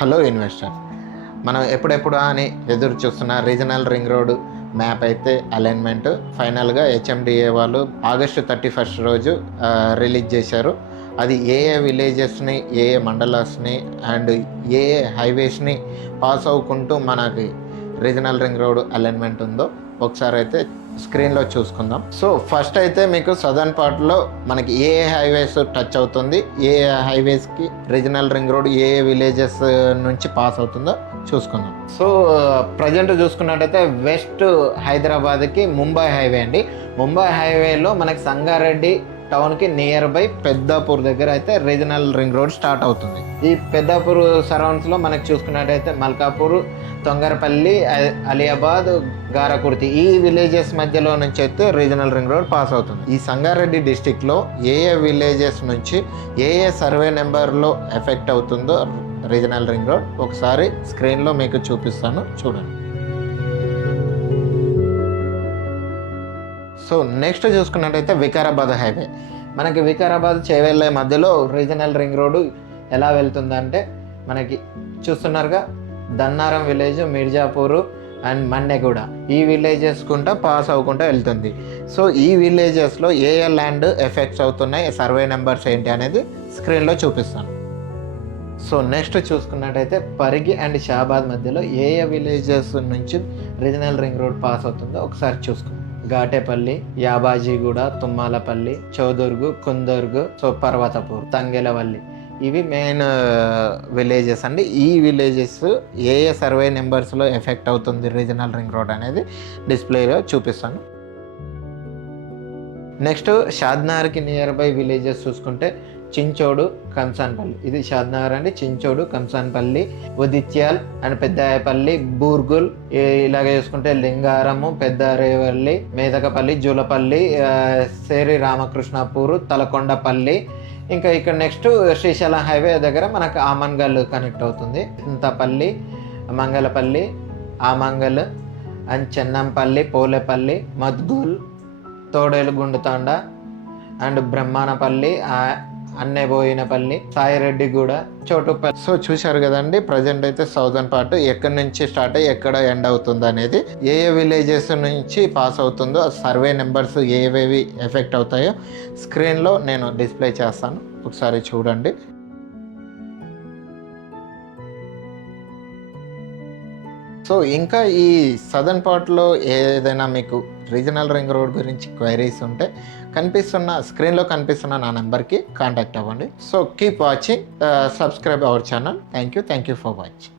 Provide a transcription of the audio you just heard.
Hello investor, మనం ఎప్పుడెప్పుడు అని ఎదురు చూస్తున్న రీజనల్ రింగ్ రోడ్ మ్యాప్ అయితే అలైన్మెంట్ ఫైనల్గా హెచ్ఎండిఏ వాళ్ళు ఆగస్టు 31 రోజు రిలీజ్ చేశారు. అది ఏ ఏ విలేజెస్ని, ఏ ఏ మండలాస్ని అండ్ ఏ ఏ హైవేస్ని పాస్ అవ్వుకుంటూ మనకి రీజనల్ రింగ్ రోడ్ అలైన్మెంట్ ఉందో ఒకసారి అయితే స్క్రీన్లో చూసుకుందాం. సో ఫస్ట్ అయితే మీకు సదర్న్ పార్ట్లో మనకి ఏ ఏ హైవేస్ టచ్ అవుతుంది, ఏ ఏ హైవేస్కి రీజనల్ రింగ్ రోడ్ ఏ ఏ విలేజెస్ నుంచి పాస్ అవుతుందో చూసుకుందాం. సో ప్రజెంట్ చూసుకున్నట్టయితే వెస్ట్ హైదరాబాద్కి ముంబై హైవే అండి. ముంబై హైవేలో మనకి సంగారెడ్డి టౌన్కి నియర్ బై పెద్దాపూర్ దగ్గర అయితే రీజనల్ రింగ్ రోడ్ స్టార్ట్ అవుతుంది. ఈ పెద్దాపూర్ సరౌండ్స్లో మనకి చూసుకున్నట్టయితే మల్కాపూర్, తొంగరపల్లి, అలియాబాద్, గారకుర్తి ఈ విలేజెస్ మధ్యలో నుంచి అయితే రీజనల్ రింగ్ రోడ్ పాస్ అవుతుంది. ఈ సంగారెడ్డి డిస్టిక్లో ఏ ఏ విలేజెస్ నుంచి ఏ ఏ సర్వే నెంబర్లో ఎఫెక్ట్ అవుతుందో రీజనల్ రింగ్ రోడ్ ఒకసారి స్క్రీన్లో మీకు చూపిస్తాను, చూడండి. సో నెక్స్ట్ చూసుకున్నట్టయితే వికారాబాద్ హైవే. మనకి వికారాబాద్ చేవెళ్ళే మధ్యలో రీజనల్ రింగ్ రోడ్డు ఎలా వెళ్తుందంటే మనకి చూస్తున్నారుగా దన్నారం విలేజ్, మిర్జాపూర్ అండ్ మన్నెగూడ ఈ విలేజెస్ కుంటా పాస్ అవ్వకుండా వెళ్తుంది. సో ఈ విలేజెస్లో ఏ ఏ ల్యాండ్ ఎఫెక్ట్స్ అవుతున్నాయి, సర్వే నెంబర్స్ ఏంటి అనేది స్క్రీన్లో చూపిస్తాను. సో నెక్స్ట్ చూసుకున్నట్టయితే పరిగి అండ్ షాబాద్ మధ్యలో ఏ ఏ విలేజెస్ నుంచి రీజనల్ రింగ్ రోడ్ పాస్ అవుతుందో ఒకసారి చూసుకుందాం. ఘాటేపల్లి, యాబాజీగూడ, తుమ్మాలపల్లి, చౌదుర్గు, కుందర్గు, సో పర్వతపూర్, తంగెలవల్లి ఇవి మెయిన్ విలేజెస్ అండి. ఈ విలేజెస్ ఏ ఏ సర్వే నెంబర్స్లో ఎఫెక్ట్ అవుతుంది రీజనల్ రింగ్ రోడ్ అనేది డిస్ప్లేలో చూపిస్తాను. నెక్స్ట్ షాద్నగర్కి నియర్ బై విలేజెస్ చూసుకుంటే చించోడు, కంసాన్పల్లి, ఇది షాద్నగర్ అండి. చించోడు, కంసాన్పల్లి, ఉదిత్యాల్ అండ్ పెద్దాయపల్లి, బూర్గుల్, ఇలాగే చూసుకుంటే లింగారము, పెద్దరేవల్లి, మేదకపల్లి, జూలపల్లి, సేరి రామకృష్ణపూర్, తలకొండపల్లి. ఇంకా ఇక్కడ నెక్స్ట్ శ్రీశైలం హైవే దగ్గర మనకు ఆమన్గల్ కనెక్ట్ అవుతుంది. చింతపల్లి, మంగళపల్లి, ఆమంగల్ అండ్ చెన్నంపల్లి, పోలేపల్లి, మద్గూల్, తోడేలు గుండుతాండ అండ్ బ్రహ్మానపల్లి, అన్నెబోయినపల్లి, సాయిరెడ్డిగూడ, చోటుపల్లి. సో చూశారు కదండి, ప్రజెంట్ అయితే సౌదర్న్ పార్ట్ ఎక్కడి నుంచి స్టార్ట్ అయ్యి ఎక్కడ ఎండ్ అవుతుంది అనేది, ఏ ఏ విలేజెస్ నుంచి పాస్ అవుతుందో సర్వే నెంబర్స్ ఏవేవి ఎఫెక్ట్ అవుతాయో స్క్రీన్లో నేను డిస్ప్లే చేస్తాను, ఒకసారి చూడండి. సో ఇంకా ఈ సదర్న్ పార్ట్లో ఏదైనా మీకు రీజనల్ రింగ్ రోడ్ గురించి క్వైరీస్ ఉంటే స్క్రీన్లో కనిపిస్తున్న నా నెంబర్కి కాంటాక్ట్ అవ్వండి. So keep watching, subscribe our channel. Thank you for watching.